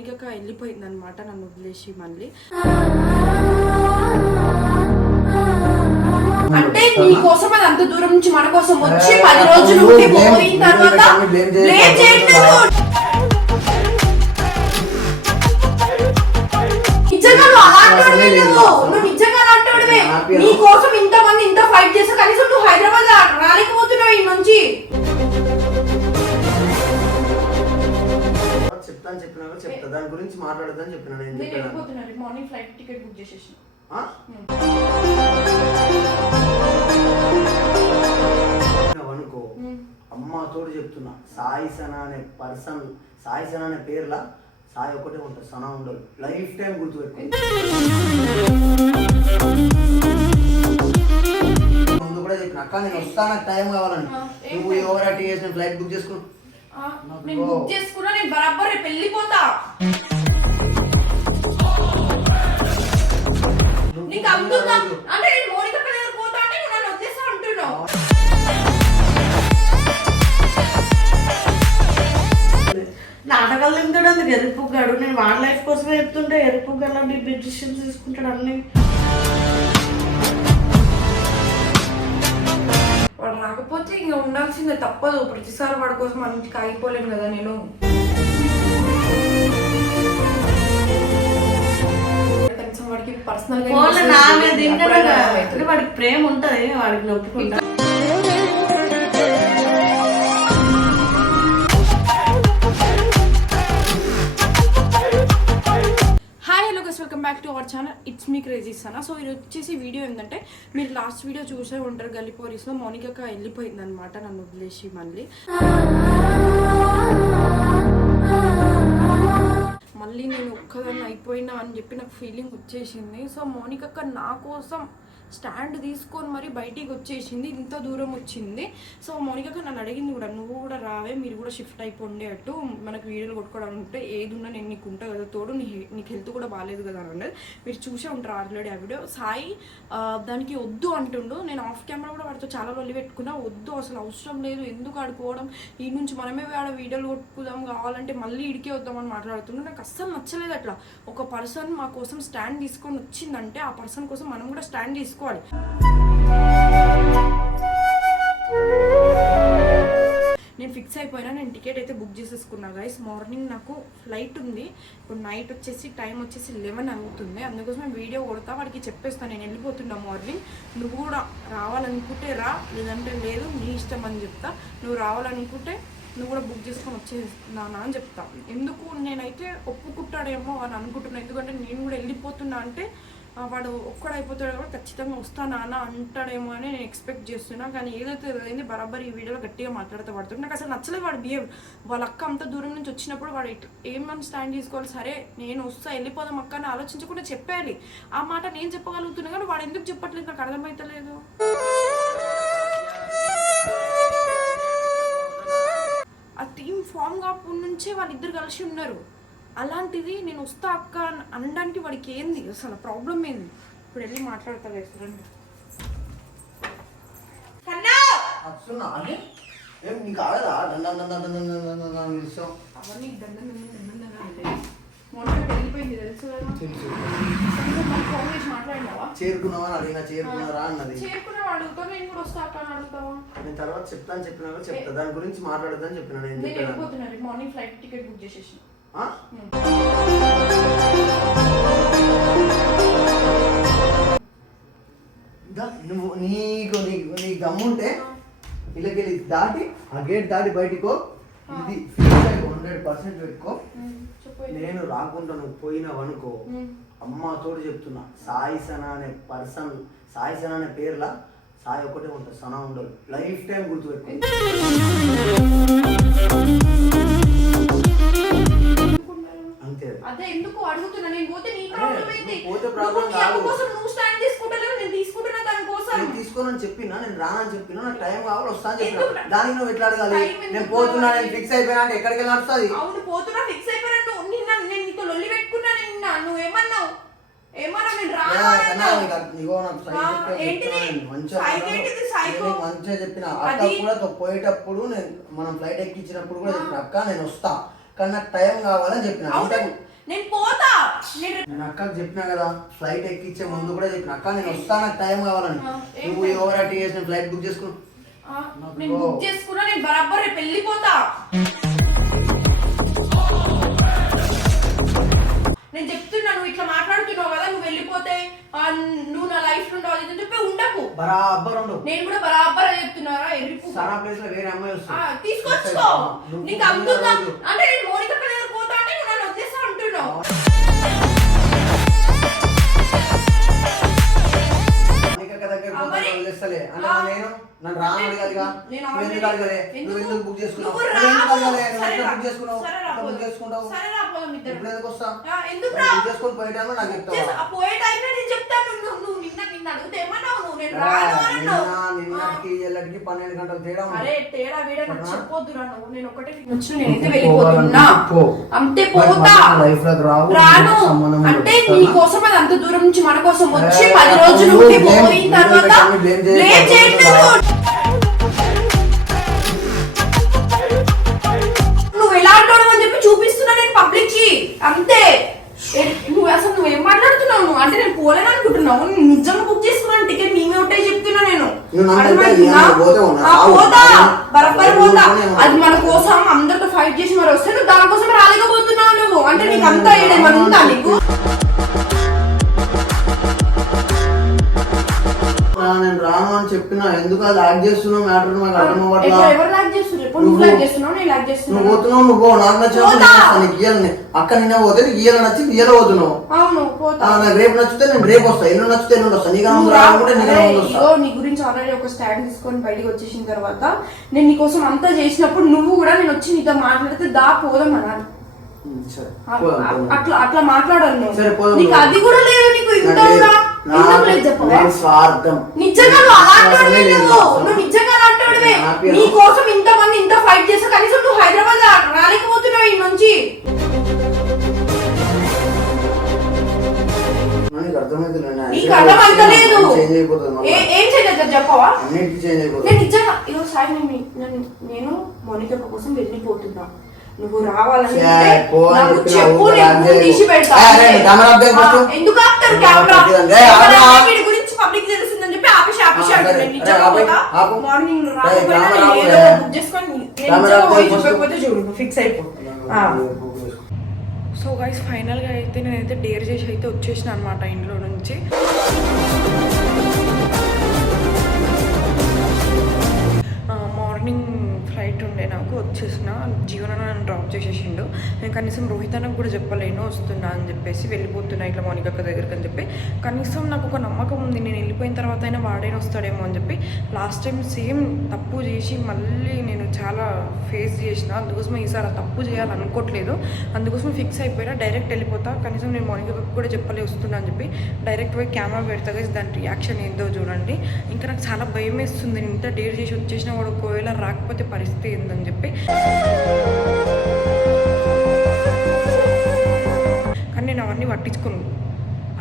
మౌనిక వెళ్ళిపోయింది అనమాట నన్ను వదిలేసి మళ్ళీ. అంటే నీ కోసం అది అంత దూరం నుంచి మన కోసం వచ్చి 10 రోజులు ఉండి పోయిన తర్వాత బ్లేమ్ చేయట్లేదు. నిజంగా నువ్వు అలాంటి నువ్వు నిజంగా అలాంటి నీ కోసం ఇంతమంది ఇంత ఫైట్ చేసా కనీసం నువ్వు హైదరాబాద్ రాలేకపోతున్నావు ఈ నుంచి. చెప్తాను చెప్తా దాని గురించి మాట్లాడదని చెప్పిన. నేను మార్నింగ్ ఫ్లైట్ టికెట్ బుక్ చేసేసి అనుకో అమ్మ తోడు చెప్తున్నా. సాయి సనా అనే పర్సన్, సాయి సనా అనే పేర్లా సాయి ఒకటే ఉంటుంది, సనా ఉండదు. లైఫ్ టైం గుర్తుపెట్టుకో. ముందు కూడా చెప్పిన అక్క నేను వస్తా, నాకు టైం కావాలని. నువ్వు ఎవరైనా చేసిన ఫ్లైట్ బుక్ చేసుకున్నా, నేను బుక్ చేసుకున్నా, నేను బరాబర్ రేపు వెళ్ళిపోతా. నీకు అందుతుందా అంటే నేను మౌనిక దగ్గర పోతా అంటే నువ్వు నన్ను వదిలేస్తా అంటున్నావు. నాటకాలు తింటాడు అందుకు ఎరుపుగాడు. నేను వాడి లైఫ్ కోసమే చెప్తుంటే ఎరుపుగా డిసిషన్స్ తీసుకుంటాడు అన్ని. వాడు రాకపోతే ఇంకా ఉండాల్సిందే, తప్పదు. ప్రతిసారి వాడి కోసం అన్నింటికి ఆగిపోలేను కదా నేను. వాడికి పర్సనల్ వాడికి ప్రేమ ఉంటది, వాడికి నొప్పుకుంటా. Welcome back to our channel, it's me crazy Sana. So ఇది వచ్చేసి వీడియో ఏంటంటే, మీరు లాస్ట్ వీడియో చూసే ఉంటారు, గల్లిపోరీస్లో మౌనిక వెళ్ళిపోయింది అనమాట నన్ను వదిలేసి మళ్ళీ నేను ఒక్కదాన్ని అయిపోయినా అని చెప్పి నాకు ఫీలింగ్ వచ్చేసింది. సో మౌనిక నా కోసం స్టాండ్ తీసుకొని మరి బయటికి వచ్చేసింది, ఇంత దూరం వచ్చింది. సో మౌనిక నన్ను అడిగింది కూడా, నువ్వు కూడా రావే, మీరు కూడా షిఫ్ట్ అయిపోండి అటు, మనకు వీడియోలు కొట్టుకోవడానికి ఏది ఉన్నా నేను నీకు ఉంటా కదా తోడు, నీకు హెల్త్ కూడా బాగాలేదు కదా అని అన్నది. మీరు చూసే ఉంటారు ఆల్రెడీ ఆ వీడియో. సాయి దానికి వద్దు అంటుండు. నేను ఆఫ్ కెమెరా కూడా వాడితో చాలా లొల్లి పెట్టుకున్నా, వద్దు అసలు అవసరం లేదు, ఎందుకు ఆడుకోవడం, ఈ నుంచి మనమే ఆడ వీడియోలు కొట్టుకుందాం, కావాలంటే మళ్ళీ ఇడికే వద్దామని మాట్లాడుతుండే. నాకు అస్సలు నచ్చలేదు అట్లా. ఒక పర్సన్ మా కోసం స్టాండ్ తీసుకొని వచ్చిందంటే ఆ పర్సన్ కోసం మనం కూడా స్టాండ్ తీసుకోవాలి. నేను ఫిక్స్ అయిపోయినా, నేను టికెట్ అయితే బుక్ చేసేసుకున్నా గైస్. మార్నింగ్ నాకు ఫ్లైట్ ఉంది, ఇప్పుడు నైట్ వచ్చేసి టైం వచ్చేసి 11 అవుతుంది. అందుకోసం నేను వీడియో కొడతా, వాడికి చెప్పేస్తాను నేను వెళ్ళిపోతున్నా మార్నింగ్, నువ్వు కూడా రావాలనుకుంటే రా, లేదంటే లేదు నీ ఇష్టం అని చెప్తా. నువ్వు రావాలనుకుంటే నువ్వు కూడా బుక్ చేసుకొని వచ్చేసినానా అని చెప్తా. ఎందుకు నేనైతే ఒప్పుకుంటాడేమో అని అనుకుంటున్నాను, ఎందుకంటే నేను కూడా వెళ్ళిపోతున్నా అంటే వాడు ఒక్కడైపోతాడు కాబట్టి ఖచ్చితంగా వస్తానా అంటాడేమో అని నేను ఎక్స్పెక్ట్ చేస్తున్నా. కానీ ఏదైతే అయింది బరాబర్ ఈ వీడియోలో గట్టిగా మాట్లాడుతూ పడుతుంది. నాకు అసలు నచ్చలేదు వాడు బిహేవ్. వాళ్ళ అక్క అంత దూరం నుంచి వచ్చినప్పుడు వాడు ఏమని స్టాండ్ తీసుకోవాలి, సరే నేను వస్తా వెళ్ళిపోదాం అక్క అని ఆలోచించకుండా చెప్పాలి. ఆ మాట నేను చెప్పగలుగుతున్నా కానీ వాడు ఎందుకు చెప్పట్లేదు నాకు అర్థమవుతలేదు. ఆ టీమ్ ఫామ్ కాపు నుంచే వాళ్ళిద్దరు కలిసి ఉన్నారు. అలాంటిది నేను వస్తా అక్క అనడానికి వాడికి ఏంది అసలు ప్రాబ్లం ఏంది? ఇప్పుడు వెళ్ళి మాట్లాడతా వేస్తారండి. చేరుకున్నావా అడిగినా, చేరుకున్నారా అన్నది. చేరుకున్నావు అడుగుతా, నేను కూడా వస్తా అక్క అని అడుగుతావా? నేను తర్వాత చెప్తాను చెప్తా దాని గురించి మాట్లాడదని చెప్పిన. నేను వెళ్ళిపోతున్నా, మార్నింగ్ ఫ్లైట్ టికెట్ బుక్ చేసేసి. నువ్వు నీకు దమ్ముంటే ఇళ్ళకెళ్ళి దాటి ఆ గేట్ దాటి బయటికో, ఇది 100% పెట్టుకో. నేను రాకుండా నువ్వు పోయినావనుకో, అమ్మ తోడు చెప్తున్నా. సాయి సనా అనే పర్సన్, సాయి సనా అనే పేర్లా సాయి ఒకటే ఉంటుంది, సనా ఉండదు. లైఫ్ టైం గుర్తుపెట్టుకో. అదే ఎందుకు అడుగుతున్నా, నేను పోతే నీ ప్రాబ్లం ఏంటి? పోతే ప్రాబ్లం కాదు, నువ్వు స్టాండ్ తీసుకుంటలేవు, నేను తీసుకుంటున్నా దాని కోసం. నేను తీసుకోనని చెప్పినా, నేను రానని చెప్పినా, నాకు టైం కావాలి వస్తా అని చెప్పినా. దానికి నువ్వు ఎట్లా అడగాలి? నేను పోతున్నా, నేను ఫిక్స్ అయిపోయినా అంటే ఎక్కడికి వెళ్ళి నడుస్తుంది? అవును పోతున్నా, ఫిక్స్ అయిపోయినా. నేను నీతో లొల్లి పెట్టుకున్నా, నువ్వేమన్నావు? ఏమన్నా నేను మంచిగా చెప్పిన. అక్క కూడా పోయేటప్పుడు మనం ఫ్లైట్ ఎక్కించినప్పుడు కూడా చెప్పిన, అక్క నేను వస్తా కానీ నాకు టైం కావాలని చెప్పిన. నేను పోతా. నేను అక్కకి చెప్పినా కదా, ఫ్లైట్ ఎక్కించే ముందు కూడా చెప్పిన అక్క నేను వస్తా, నాకు టైం కావాలని. నువ్వు ఓవర్ యాక్టింగ్ చేసిన ఫ్లైట్ బుక్ చేసుకున్నావు. నేను బుక్ చేసుకున్నా, నేను బరాబర్ రేపు వెళ్ళిపోతా. నేను చెప్తున్నా, నువ్వు ఇట్లా మాట్లాడుతున్నావు కదా, నువ్వు వెళ్ళిపోతే నువ్వు నా లైఫ్ లో ఉండవు అని చెప్పి ఉండకు. బరాబర్ ఉండు. నేను కూడా బరాబర్ చెప్తున్నారా, సారా ప్లేస్ లో వేరే అమ్మాయి వస్తుంది, తీసుకొచ్చుకో. నీకు అందుతుందా అంటే నేను మోనిక దగ్గర పోతా అంటే నువ్వు నన్ను వదిలేస్తా అంటున్నావు. నన్ను రాను అడగాలిగా, ఎందుకు అడగలే, నువ్వు ఎందుకు బుక్ చేసుకున్నావు, బుక్ చేసుకుంటావు, ఎందుకు వస్తా చేసుకొని పోయే టైంలో నాకు చెప్తావా? పోయే టైంలో నేను చెప్తాను. నువ్వు నిన్న అడిగితే ఏమన్నావు? నేను రాను అన్నావు. నిన్నటికి ఎల్లటికి 12 గంటలు తేడా ఉంది. అరే తేడా వీడా నాకు చెప్పొద్దురా నువ్వు. నేను ఒకటే నేనైతే వెళ్ళిపోతున్నా అంతే, పోతా. రాను అంటే నీ కోసం అది అంత దూరం నుంచి మన కోసం వచ్చి 10 రోజులు ఉండి పోయిన తర్వాత బ్లేమ్ చేయట్లేదు. నువ్వు ఎలా అంటావు అని చెప్పి చూపిస్తున్నా నేను పబ్లిక్ కి అంతే. నువ్వు అసలు నువ్వేం మాట్లాడుతున్నావు? నువ్వు అంటే నేను పోలేను అనుకుంటున్నావు? నిజంగా బుక్ చేసుకున్నాను టికెట్, నేనే ఒకటే చెప్తున్నా. నేను పోతా, బరబ్బర్ పోతా. అది మన కోసం అందరితో ఫైట్ చేసి మరి వస్తే నువ్వు దానికోసం రాలేకపోతున్నావు. నువ్వు అంటే నీకు అంతా ఏమన్నా ఉందా నీకు? నేను రాను అని చెప్పినా, ఎందుకు అది యాడ్ చేస్తున్నావు మ్యాటర్ నాకు అర్థం అవ్వట్లా. ఎవరు లాక్ చేస్తున్నారు? నువ్వు లాక్ చేస్తున్నావు, నేను లాక్ చేస్తున్నాను. నువ్వు పోతున్నావు, నువ్వు నాకు నచ్చినప్పుడు గీయాలని అక్క నిన్న పోతే గీయాల నచ్చి గీయలో పోతున్నావు. అవును పోతా. నాకు రేపు నచ్చితే నేను రేపు వస్తా, ఎల్లుండి నచ్చితే ఎల్లుండి వస్తా. నీకు రాకుంటే నీ గురించి ఆల్రెడీ ఒక స్టాండ్ తీసుకొని బయటకు వచ్చేసిన తర్వాత నేను నీకోసం అంతా చేసినప్పుడు నువ్వు కూడా నేను వచ్చి నీతో మాట్లాడితే దా పోదాం అన్నాను. అట్లా అట్లా మాట్లాడాలి. నీకు అది కూడా లేదు, నీకు ఇంత కూడా నిజంగా నువ్వు నిజంగా అలాంటివే. నీ కోసం ఇంతమంది ఇంత ఫైట్ చేస్తా, కనీసం నువ్వు హైదరాబాద్ రాలేకపోతున్నావు ఈ నుంచి. నీకు అర్థమైతలేదు. ఏం చేయలేదు చెప్పవా? నేను నిజంగా ఈరోజు సాయి నేను మోనిక కోసం వెళ్ళిపోతున్నా. నువ్వు రావాలంటే నాకు చెప్పు, నేను తీసి పెడతా. ఎందుకు ఆపుతారు కెమెరా? వీడి గురించి పబ్లిక్ తెలుస్తుందని చెప్పి ఆపేసి ఆపేసి అంటారు. మార్నింగ్ రాకపోయినా ఏదో బుక్ చేసుకొని చూడు ఫిక్స్ అయిపో. సో గైస్ ఫైనల్గా అయితే నేనైతే డేర్ చేసి అయితే వచ్చేసిన అనమాట ఇంట్లో నుంచి. మార్నింగ్ ఫ్లైట్ ఉండే నాకు, వచ్చేసిన జీవన నన్ను డ్రాప్ చేసేసిండు. నేను కనీసం రోహితనకు కూడా చెప్పలేను వస్తున్నా అని చెప్పేసి, వెళ్ళిపోతున్నా ఇట్లా మోనికక్క దగ్గరికి అని చెప్పి. కనీసం నాకు ఒక నమ్మకం ఉంది, నేను వెళ్ళిపోయిన తర్వాత అయినా వాడైనా వస్తాడేమో అని చెప్పి. లాస్ట్ టైం సేమ్ తప్పు చేసి మళ్ళీ నేను చాలా ఫేస్ చేసిన, అందుకోసం ఈసారి ఆ తప్పు చేయాలనుకోవట్లేదు. అందుకోసం ఫిక్స్ అయిపోయినా డైరెక్ట్ వెళ్ళిపోతా. కనీసం నేను మోనికక్కకు కూడా చెప్పలే వస్తున్నా అని చెప్పి డైరెక్ట్ పోయి కెమెరా పెడతా కదా, దాని రియాక్షన్ ఏందో చూడండి. ఇంకా నాకు చాలా భయం వేస్తుంది, నేను ఇంత డేర్ చేసి వచ్చేసినా కూడా ఒకవేళ రాకపోతే పరిస్థితి ఏందని చెప్పి. కానీ నేను అవన్నీ పట్టించుకోను,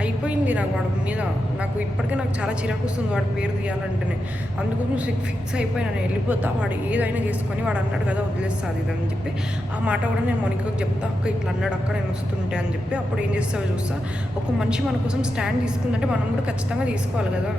అయిపోయింది నాకు వాడి మీద. నాకు ఇప్పటికే నాకు చాలా చిరాకు వస్తుంది వాడి పేరు తీయాలంటేనే. అందుకోసం ఫిక్స్ అయిపోయినా నేను వెళ్ళిపోతా, వాడు ఏదైనా చేసుకొని వాడు అన్నాడు కదా వదిలేస్తుంది ఇదని చెప్పి. ఆ మాట కూడా నేను మోనికకు చెప్తా, అక్క ఇట్లా అన్నాడు అక్క నేను వస్తుంటే అని చెప్పి. అప్పుడు ఏం చేస్తావో చూస్తా. ఒక మనిషి మన కోసం స్టాండ్ తీసుకుందంటే మనం కూడా ఖచ్చితంగా తీసుకోవాలి కదా.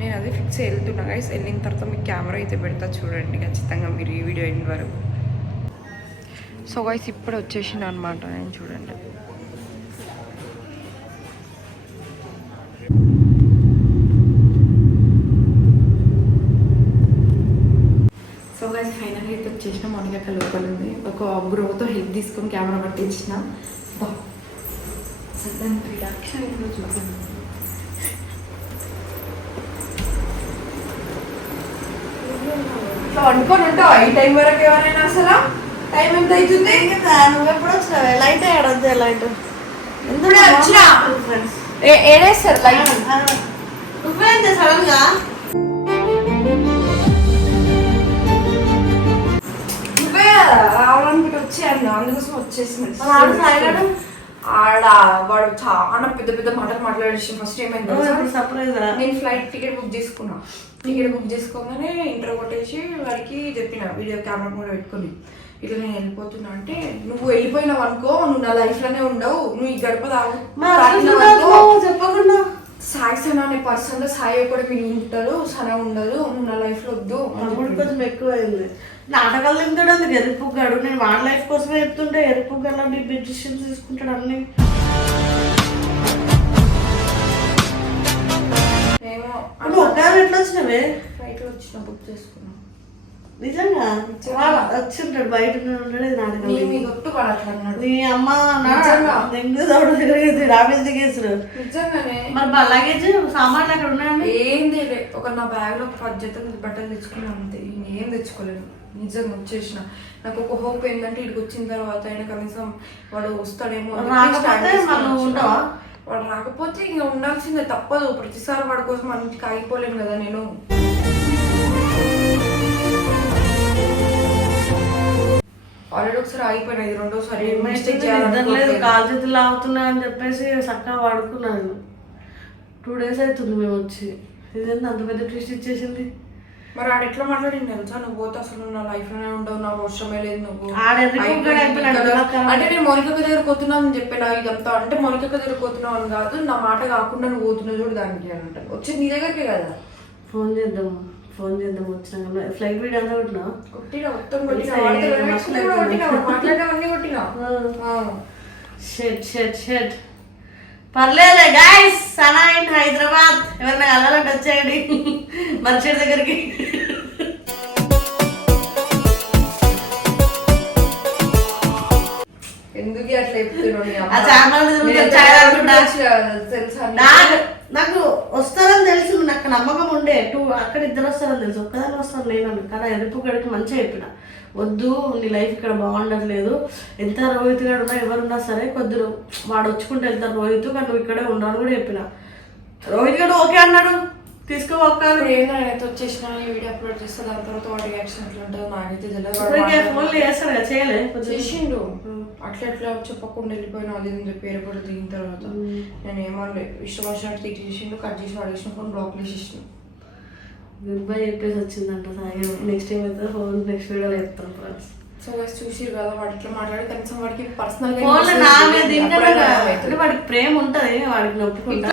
నేను అదే ఫిక్స్ వెళ్తున్నా గైస్. వెళ్ళిన తర్వాత మీకు కెమెరా అయితే పెడతా చూడండి ఖచ్చితంగా మీరు ఈ వీడియో అయిన వరకు. సో గైస్ ఇప్పుడు వచ్చేసింది అనమాట, నేను చూడండి. సో గైస్ ఫైనల్గా అయితే వచ్చేసిన మోనికక్క లోపల ఉంది. ఒక బ్రోతో హెల్ప్ తీసుకొని కెమెరా పట్టించిన. సడన్ రియాక్షన్ ఇప్పుడు చూడండి. అనుకోని ఉంటావు ఈ టైం వరకు ఎవరైనా అసలు టైం ఎంత అవుతుంది? నువ్వు ఎప్పుడు వచ్చినావు? లైట్ ఏడంతే లైట్ ఇప్పుడే వచ్చినా. ఏడేస్తారు లైట్. నువ్వేంటే సడన్ గా నువ్వే రావాలనుకుంటే వచ్చాను, అందుకోసం వచ్చేసింది. ఆడ వాడు చాలా పెద్ద పెద్ద మాటలు మాట్లాడేసి ఫస్ట్ ఏమైంది సర్ప్రైజ్. నేను ఫ్లైట్ టికెట్ బుక్ చేసుకున్నా. టికెట్ బుక్ చేసుకోగానే ఇంటర్ కొట్టేసి వాడికి చెప్పిన వీడియో కెమెరా కూడా పెట్టుకుని ఇట్లా నేను వెళ్ళిపోతున్నా అంటే నువ్వు వెళ్ళిపోయినావు అనుకో, నువ్వు నా లైఫ్ లోనే ఉండవు, నువ్వు ఈ గడప చెప్పకుండా సాయి సనా అనే పర్సన్ లో సాయి కూడా మీరు ఉంటారు, సనా ఉండదు, నువ్వు నా లైఫ్ లో వద్దు. అప్పుడు కొంచెం ఎక్కువైంది. నాటకాలు తింటాడు అందుకు ఎరుపుగాడు. నేను వాడి లైఫ్ కోసమే చెప్తుంటే ఎరుపుగా డిసిషన్స్ తీసుకుంటాడు అన్ని. ఏమో ఒకసారి ఎట్లా వచ్చినవే? ఫ్లైట్ లో వచ్చిన బుక్ చేసుకున్నా. నిజంగా వచ్చింటాడు బయట ఉంటాడు నాటకం. మీ గొట్టు పడట్లన్నాడు నీ అమ్మ రాబేజ్ దిగేసారు నిజంగానే. మరి లగేజ్ సామాన్లు అక్కడ ఉన్నాయండి. ఏం తెలియదు, ఒక నా బ్యాగ్ లో 10 జతలు బట్టలు తెచ్చుకున్నా అంతే, ఏం తెచ్చుకోలేను. నిజంగా వచ్చేసిన నాకు ఒక హోప్ ఏంటంటే ఇక్కడికి వచ్చిన తర్వాత ఆయన కనీసం వాడు వస్తాడేమో. వాడు రాకపోతే ఇంకా ఉండాల్సిందే, తప్పదు. ప్రతిసారి వాడి కోసం అన్నిటికీ ఆగిపోలేను కదా నేను. ఆల్రెడీ ఒకసారి ఆగిపోయినా, ఇది రెండోసారి. కాలు చేతులు ఆగుతున్నా అని చెప్పేసి చక్కగా వాడుకున్నాను. 2 days అవుతుంది మేము వచ్చి. ఇదేంటి అంత పెద్ద ట్విస్ట్ ఇచ్చేసింది. మరి ఆడ ఎట్లా మాట్లాడింది తెలుసా, నువ్వు పోతే అసలు నా లైఫ్ లోనే ఉండవు, నాకు అవసరమే లేదు నువ్వు అంటే. నేను మౌనిక దగ్గర పోతున్నావు అని చెప్పినా ఇదంతా అంటే మౌనిక దగ్గర పోతున్నావు అని కాదు, నా మాట కాకుండా నువ్వు పోతున్నావు చూడు దానికి అని అంటే. వచ్చి నీ దగ్గరికి కదా. ఫోన్ చేద్దాం వచ్చినాక ఫ్లైట్ వీడియో అంతా కొట్టినా కొట్టినా మొత్తం మాట్లాడేవన్నీ కొట్టినా. షెట్ పర్లేదులే గైస్. సనా ఇన్ హైదరాబాద్ ఎవరైనా కలవాలంటే వచ్చేయండి మర్చిడ్ దగ్గరికి. ఎందుకు అట్లా చెప్తున్నావు? నాకు వస్తారని తెలుసు, నాకు నమ్మకం ఉండే. అక్కడ 2 వస్తారని తెలుసు, ఒక్కదాన్ని వస్తాను లేనని. కానీ ఎరుపు గడికి మంచిగా చెప్పిన, వద్దు నీ లైఫ్ ఇక్కడ బాగుండట్లేదు. ఎంత రోహిత్ గారు ఉన్నా ఎవరున్నా సరే కొద్దిగా వాడు వచ్చుకుంటూ వెళ్తారు రోహిత్, కానీ నువ్వు ఇక్కడే ఉండాలని కూడా చెప్పిన. రోహిత్ గారు ఓకే అన్నాడు, తీసుకోవచ్చాను. నేనైతే వచ్చేసిన వీడియో అప్లోడ్ చేస్తే దాని తర్వాత వాడి రియాక్షన్ ఎట్లా ఉంటుందో నాకైతే తెలియదు. ఫోన్లో చేస్తాడు కదా, చేసిండు. అట్లా ఎట్లా చెప్పకుండా వెళ్ళిపోయినా అది అని చెప్పి ఎయిర్పోర్ట్ దిగిన తర్వాత నేను ఏమన్నా ఇష్టం వచ్చినట్టు తిట్టి చేసిండు, కట్ చేసి వాడేసిన ఫోన్ బ్లాక్ చేసేసిన. గుడ్ బై చెప్పేసి వచ్చిందంట సాయి. నెక్స్ట్ టైం అయితే ఫోన్ నెక్స్ట్ వీడియోలో చెప్తాను ఫ్రెండ్స్. సో గైస్ చూసిరు కదా వాడు ఇట్లా మాట్లాడి కనీసం వాడికి పర్సనల్ వాడికి ప్రేమ ఉంటది, వాడికి నొప్పుకుంటా.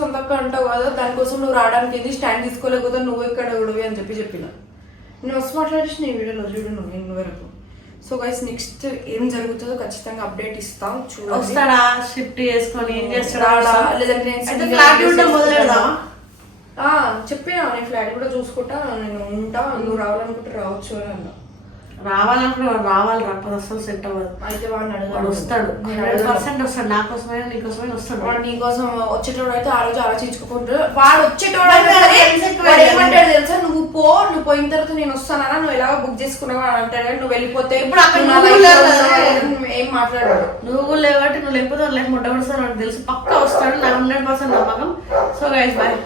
సొంతక్క అంటావు కదా, దానికోసం నువ్వు రావడానికి ఏంది స్టాండ్ తీసుకోలేకపోతే నువ్వు ఇక్కడ ఉడవి అని చెప్పిన. నేను వస్తు మాట్లాడేసి నీ వీడియోలో చూడు నేను వరకు. సో గైస్ నెక్స్ట్ ఏం జరుగుతుందో ఖచ్చితంగా అప్డేట్ ఇస్తాం. వస్తాడా షిఫ్ట్ చేసుకొని ఏం చేస్తాడా, లేదంటే చెప్పినా నేను ఫ్లాట్ కూడా చూసుకుంటా, నేను ఉంటా, నువ్వు రావాలనుకుంటే రావచ్చు అని అన్నా. రావాలనుకుంటే వాడు రావాలి, రాకపోతే అసలు సెట్ అవ్వదు. అయితే వాడు వస్తాడు, 100% వస్తాడు. నా కోసమే నీకోసమే వస్తాడు. వాడు నీకోసం వచ్చేటోడు అయితే ఆ రోజు ఆలోచించుకుంటాడు. వాడు వచ్చేటోడు ఏమంటాడు తెలుసా, నువ్వు పోయిన తర్వాత నేను వస్తానా, నువ్వు ఎలాగో బుక్ చేసుకున్నావు అని అంటాడు. నువ్వు వెళ్ళిపోతే ఇప్పుడు అక్కడ ఏం మాట్లాడాడు. నువ్వు లేవట్టి నువ్వు లేకపోతే లైఫ్ ముట్టబడి సార్ తెలుసు, పక్కా వస్తాడు. నాకు 100% నమ్మకం. So guys bye.